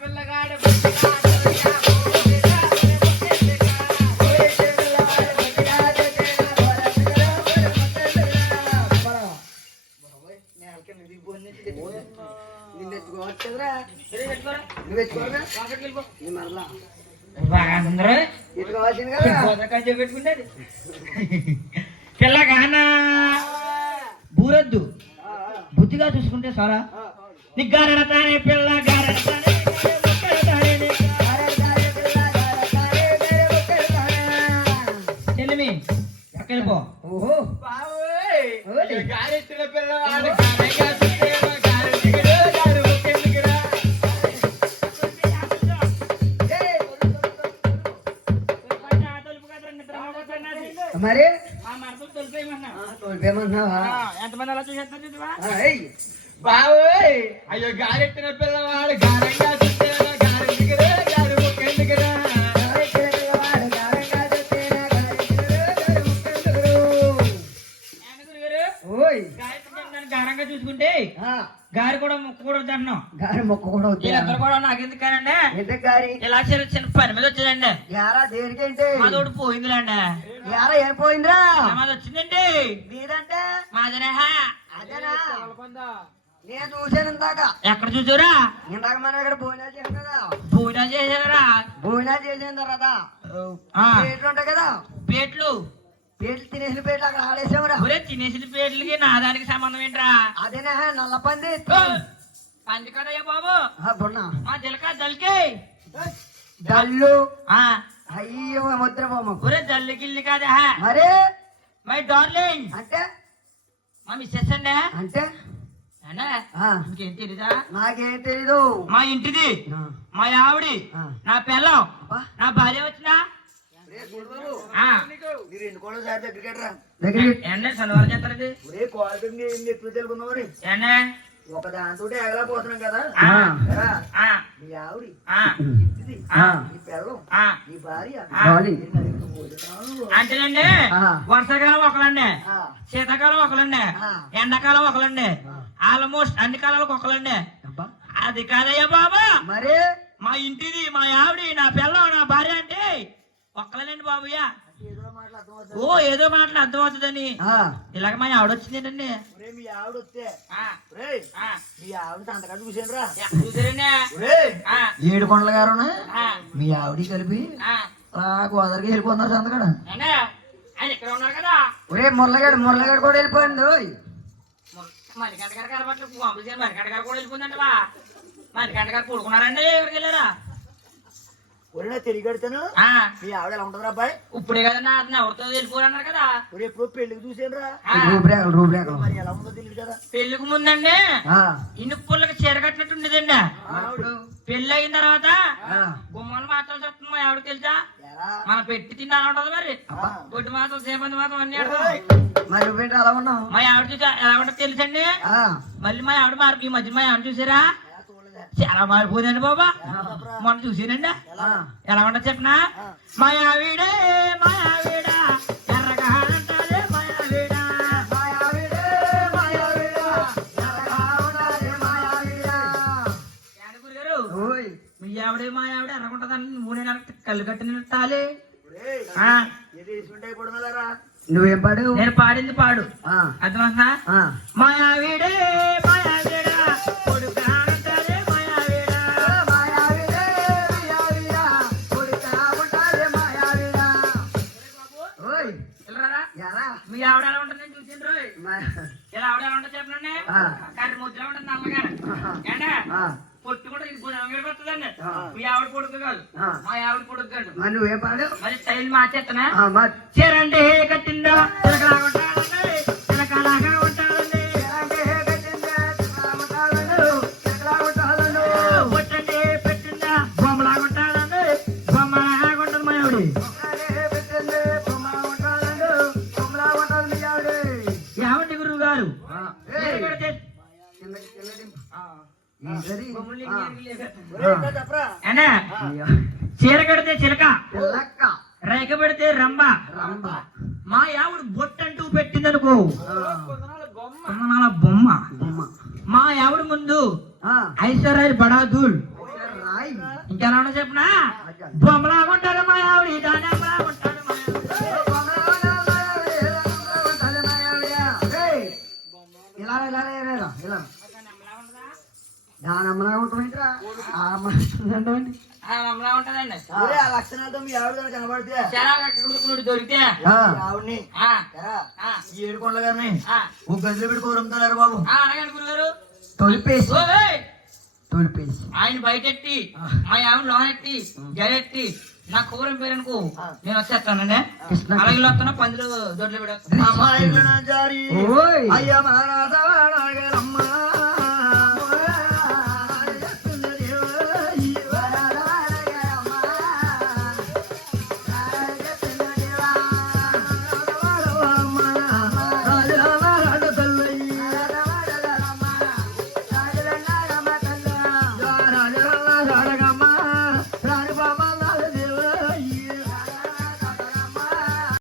పిల్లగాడు పెట్టుకుంటే పిల్లగానా బూరద్దు బుద్ధిగా చూసుకుంటే సారా నీకు గారడతానే పిల్ల గారడతానే చెల్లిమి ఎక్కడికి పో ఓహో గారెత్తిన పిల్లవాడు మరి ఎంతమంది అలా చూసేస్తారు బావోయ్ అయ్యో గారెట్టిన పిల్లవాడు గారంగా చూస్తేనా గారెందుకురా గారు ముక్కెందుకురా గారంగా చూసుకుంటే గారి కూడా మొక్కకూడదు అన్నాం గారి మొక్క కూడా వీళ్ళందరూ కూడా నాకు ఎందుకనండి ఎందుకు గారి ఇలా చిన్న పని మీద వచ్చేదండి యారా దేనికేంటి మాదోడు పోయిందిలేండి యారా ఏం పోయిందిరా మాది వచ్చిందండి మీదంటే మాదనే అదేనా నేను చూసాను ఇందాక ఎక్కడ చూసారా ఇందాక మనం ఇక్కడ భోజనాలు చేసాం కదా భోజనాలు చేసారా భోజనాలు చేసిన తర్వాత ప్లేట్లు ఉంటాయి కదా ప్లేట్లు ప్లేట్లు తినేసిన ప్లేట్లు అక్కడ ఆడేసామురా ఒరే తినేసిన ప్లేట్లకి నా దానికి సంబంధం ఏంట్రా అదేనా నల్ల పంది పంది కదయ్యా బాబు బొన్న మా జిలక దల్కి దల్లు అయ్యో ముద్ర బొమ్మ ఒరే దల్లి గిల్లి కాదా మరి మై డార్లింగ్ అంటే మా మిస్సెస్ అండి అంటే ఇంకేం తెలీదా నాకేం తెలీదు మా ఇంటిది మా ఆవిడి నా పిల్లం నా భార్య వచ్చినా శనివారం చేస్తారండి ఒక దాంతో ఎగలేకపోతున్నాం కదా మీ ఆవిడి నీ పిల్లం నీ భార్య అంటేనండి వర్షాకాలం ఒకలండి శీతాకాలం ఒకలండి ఎండాకాలం ఒకలండి ఆల్మోస్ట్ అన్ని కాలాలకు ఒకలండి అది కాదయ్యా బాబా మరి మా ఇంటిది మా ఆవిడి నా పిల్లం నా భార్య అంటే ఒక్కలేండి బాబుయ్యా ఓ ఏదో మాటలు అర్థమవుతుందని ఇలాగ మా ఆవిడ వచ్చిందండి మీ ఆవిడ వస్తే మీ ఆవిడ సంతకాడు చూసానురా చూసారండి 7 కొండల గారు మీ ఆవిడ కలిపి గోదావరికి వెళ్ళిపోతున్నారు సంతకాడు ఇక్కడ ఉన్నారు కదా ఒరే మురళగాడు కూడా వెళ్ళిపోయింది మరికంట గారు కనబట్లేదు మరికంట గారు కూడా వెళ్ళిపోయిందండి మరికంట గారు కూడుకున్నారండి ఎవరికి వెళ్ళారా తిరిగి కడతాను మీ ఆవిడ ఎలా ఉంటుందిరా అబ్బాయి ఇప్పుడే కదా ఎవరితో వెళ్ళిపోరన్నారు కదా ఎప్పుడు పెళ్లికి చూసాను రా ఎలా ఉందో తెలియదు కదా పెళ్లికి ముందండి ఇనుపుల్లకి చీర కట్టినట్టు ఉండేదండి పెళ్లి అయిన తర్వాత గుమ్మలు మాత్రం చెప్తుంది మా ఆవిడ తెలుసా మనం పెట్టి తిన్నా ఉంటది మరి పొట్టి మాత్రం సేపంది మాత్రం అన్ని మరి అలా ఉన్నావు మా ఆవిడ చూసా ఎలా ఉంటది తెలుసండి మళ్ళీ మా ఆవిడ మారి ఈ మధ్య మా ఆవిడ చూసారా చాలా మారిపోయిందండి బాబా మొన్న చూసానండి ఎలా ఉండదు చెప్పనా మా ఆవిడే మా ఆవిడ ఎర్రగా అంటారే మా ఆవిడ గురుగారు మీ ఆవిడే మా ఆవిడ ఎర్రగుంటదని 3 నెలలకు కళ్ళు కట్టినట్టాలి నువ్వేం పాడు నేను పాడింది పాడు అర్థమవుతుందా మా ఆవిడే మా ఆవిడ మీ ఆవిడ ఎలా ఉంటుంది నేను చూసిండ్రు ఇలా ఆవిడ ఎలా ఉంటుంది చెప్పండి కానీ ముద్ర ఉంటుంది నల్లగానే పొట్టు కూడా ఇది వస్తుందండి మీ ఆవిడ పొడుగు కాదు మా ఆవిడ పొడుగు కాదు నువ్వేం పాడు మరి స్టైల్ మార్చేస్తున్నా చీరండి కట్టిందో చిలకలాగా ఉంటాడండి పొట్టండి పెట్టిందా బొమ్మలాగా ఉంటాడండి బొమ్మలాగా ఉంటుంది మా ఆవిడ ఏమండి గురువు గారు చీర కడితే చిలక రేఖ పెడితే రంబ మా ఆవిడ బొట్టంటూ పెట్టిందనుకో బొమ్మ మా ఆవిడ ముందు ఐశ్వర్య బడాదూల్ రాయ్ ఇంకెలా ఉన్నా చెప్పనా బొమ్మలా ఉంటాడు మా ఆవిడ దానిలా ఉంటాడు మా ఇలా ఇలా ఇలా ఇలా దాని అమ్మలా ఉంటుందిరా అంటే అమ్మలా ఉంటదండి ఆ లక్షణాలతో మీ ఆవిడ కనబడితే చాలా కుడుకునుడు దొరికితే ఆవిడ్ని ఆ, ఈ ఏడుకొండల గారిని ఆ, ఒక గదిలో పెట్టి కోరుతారు బాబు అలాగే గురుగారు తొలిపేసి ఓయ్! తొలిపేసి ఆయన బయటెట్టి మా ఆవిడ లోనెట్టి గరెట్టి నా కూర పేరుకు నేను వచ్చేస్తానండి అలాగే వస్తున్నా పందులు దొడ్లు పెడతాను అయ్యా మహారాజా